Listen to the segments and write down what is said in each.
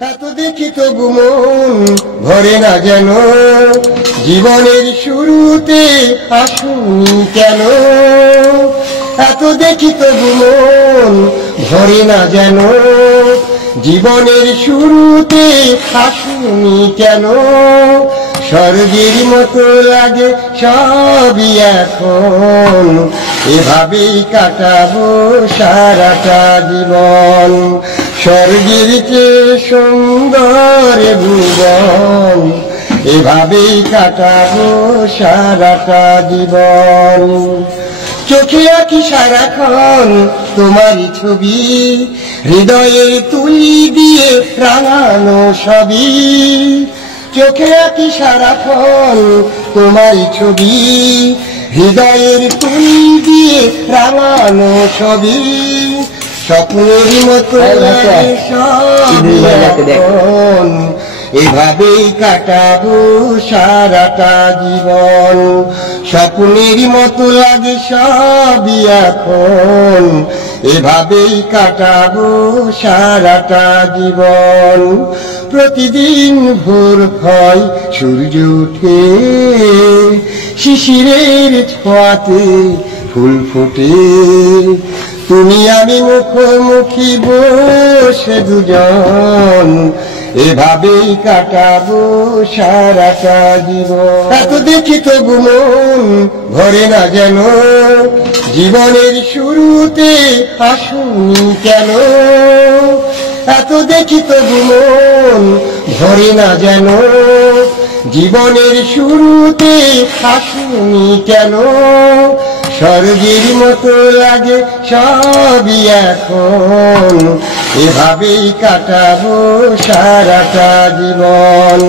এত দেখি তবু মন ভরে না যেন, জীবনের শুরুতে আসুনি কেন। এত দেখি তবু মন ভরে না যেন, জীবনের শুরুতে আসুনি কেন। স্বর্গের মতো লাগে সবই এখন, এভাবেই কাটাবো সারাটা জীবন। স্বর্গের চেয়ে সুন্দর ভুবন, এভাবেই কাটাবো সারাটা জীবন। চোখে আঁকি সারাক্ষণ তোমারই ছবি, হৃদয়ের তুলি দিয়ে রাঙানো সবই। চোখে আঁকি সারাক্ষণ তোমারই ছবি, হৃদয়ের তুলি দিয়ে রাঙানো সবই। স্বপ্নের মতো লাগে সবই এখন, এভাবেই কাটাবো সারাটা জীবন। স্বপ্নের মতো লাগে সবই এখন, এভাবেই কাটাবো সারাটা জীবন। প্রতিদিন ভোর হয় সূর্য উঠে, শিশিরের ছোঁয়াতে ফুল ফোটে। তুমি আমি মুখোমুখি বসে দুজন, এভাবেই কাটাবো সারাটা জীবন। এত দেখি তবু মন ভরে না যেন, জীবনের শুরুতে আসুনি কেন। এত দেখি তবু মন ভরে না যেন, জীবনের শুরুতে আসুনি কেন। স্বর্গের মতো লাগে সবই এখন, এভাবেই কাটাবো সারাটা জীবন।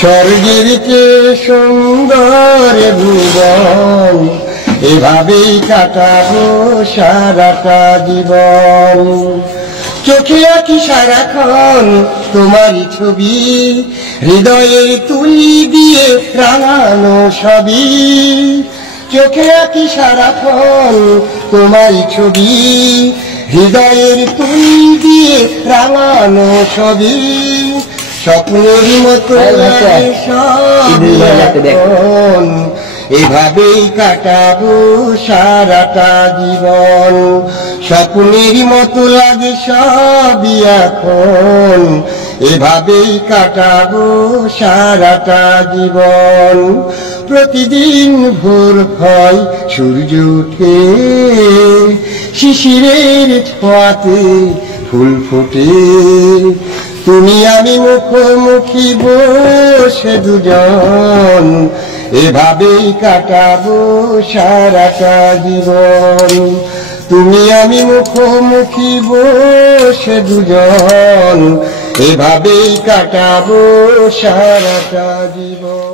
স্বর্গের চেয়ে সুন্দর ভুবন, এভাবেই কাটাবো সারাটা জীবন। চোখে আঁকি সারাক্ষণ তোমারই ছবি, হৃদয়ের তুলি দিয়ে রাঙানো সবই। চোখে আঁকি সারাক্ষণ তোমারই ছবি, হৃদয়ের তুলি দিয়ে রাঙানো সবই। স্বপ্নের মতো লাগে সবই এখন, এভাবেই কাটাবো সারাটা জীবন। স্বপ্নের মতো লাগে সবই এখন, এভাবেই কাটাবো সারাটা জীবন। প্রতিদিন ভোর হয় সূর্য উঠে, শিশিরের ছোঁয়াতে ফুল ফোটে। তুমি আমি মুখোমুখি বসে দুজন, এভাবেই কাটাবো সারাটা জীবন। তুমি আমি মুখোমুখি বসে দুজন, এভাবেই কাটাবো সারাটা জীবন।